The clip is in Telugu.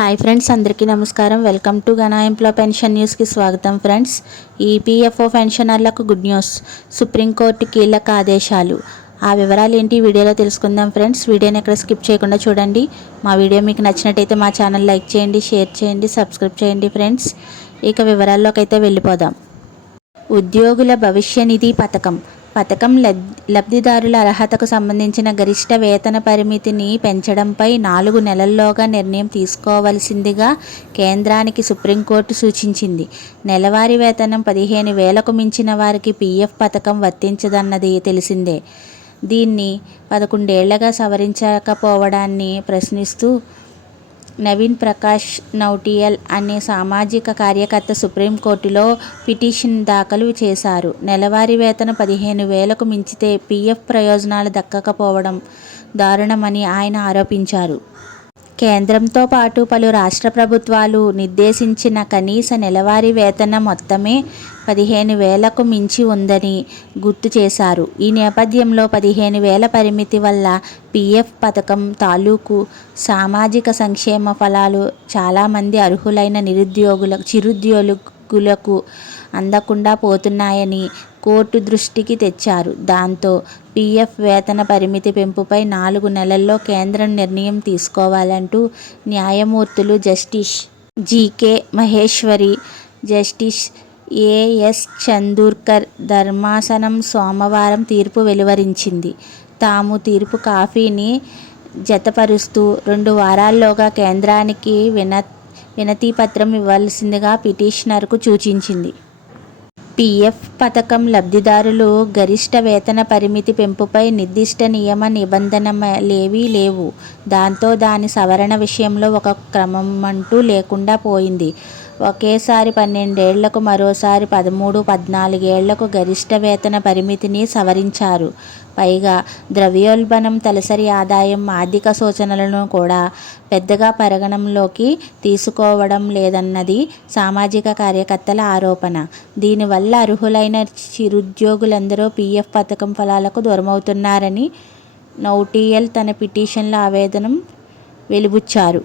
హాయ్ ఫ్రెండ్స్ అందరికీ నమస్కారం. వెల్కమ్ టు గణాయింపులో పెన్షన్ న్యూస్కి స్వాగతం ఫ్రెండ్స్. ఈపీఎఫ్ఓ పెన్షనర్లకు గుడ్ న్యూస్. సుప్రీంకోర్టు కీలక ఆదేశాలు. ఆ వివరాలు ఏంటి వీడియోలో తెలుసుకుందాం ఫ్రెండ్స్. వీడియోని ఎక్కడ స్కిప్ చేయకుండా చూడండి. మా వీడియో మీకు నచ్చినట్టయితే మా ఛానల్ లైక్ చేయండి షేర్ చేయండి సబ్స్క్రైబ్ చేయండి ఫ్రెండ్స్. ఇక వివరాల్లోకి అయితే వెళ్ళిపోదాం. ఉద్యోగుల భవిష్య నిధి పథకం. పథకం లబ్- లబ్ధిదారుల అర్హతకు సంబంధించిన గరిష్ట వేతన పరిమితిని పెంచడంపై నాలుగు నెలల్లోగా నిర్ణయం తీసుకోవలసిందిగా కేంద్రానికి సుప్రీంకోర్టు సూచించింది. నెలవారీ వేతనం పదిహేను వేలకు మించిన వారికి పీఎఫ్ పథకం వర్తించదన్నది తెలిసిందే. దీన్ని పదకొండేళ్ళగా సవరించకపోవడాన్ని ప్రశ్నిస్తూ నవీన్ ప్రకాష్ నౌటియల్ అనే సామాజిక కార్యకర్త సుప్రీంకోర్టులో పిటిషన్ దాఖలు చేశారు. నెలవారీ వేతనం పదిహేను వేలకు మించితే పీఎఫ్ ప్రయోజనాలు దక్కకపోవడం దారుణమని ఆయన ఆరోపించారు. కేంద్రంతో పాటు పలు రాష్ట్ర ప్రభుత్వాలు నిర్దేశించిన కనీస నెలవారీ వేతనం మొత్తమే పదిహేను వేలకు మించి ఉందని గుర్తు చేశారు. ఈ నేపథ్యంలో పదిహేను వేల పరిమితి వల్ల పీఎఫ్ పథకం తాలూకు సామాజిక సంక్షేమ ఫలాలు చాలామంది అర్హులైన నిరుద్యోగుల చిరుద్యోగులకు అందకుండా పోతున్నాయని కోర్టు దృష్టికి తెచ్చారు. దాంతో పీఎఫ్ వేతన పరిమితి పెంపుపై నాలుగు నెలల్లో కేంద్రం నిర్ణయం తీసుకోవాలంటూ న్యాయమూర్తులు justice GK Maheshwari justice AS Chandurkar ధర్మాసనం సోమవారం తీర్పు వెలువరించింది. తాము తీర్పు కాఫీని జతపరుస్తూ రెండు వారాల్లోగా కేంద్రానికి విన వినతిపత్రం ఇవ్వాల్సిందిగా పిటిషనర్కు సూచించింది. పీఎఫ్ పథకం లబ్ధిదారులు గరిష్ట వేతన పరిమితి పెంపుపై నిర్దిష్ట నియమ నిబంధనలేవీ లేవు. దాంతో దాని సవరణ విషయంలో ఒక క్రమమంటూ లేకుండా పోయింది. ఒకేసారి పన్నెండేళ్ళకు మరోసారి పదమూడు పద్నాలుగేళ్ళకు గరిష్ట వేతన పరిమితిని సవరించారు. పైగా ద్రవ్యోల్బణం తలసరి ఆదాయం ఆర్థిక సూచనలను కూడా పెద్దగా పరిగణంలోకి తీసుకోవడం లేదన్నది సామాజిక కార్యకర్తల ఆరోపణ. దీనివల్ల అర్హులైన చిరుద్యోగులందరూ పీఎఫ్ పథకం ఫలాలకు దూరమవుతున్నారని నౌటియల్ తన పిటిషన్ల ఆవేదనం వెలిబుచ్చారు.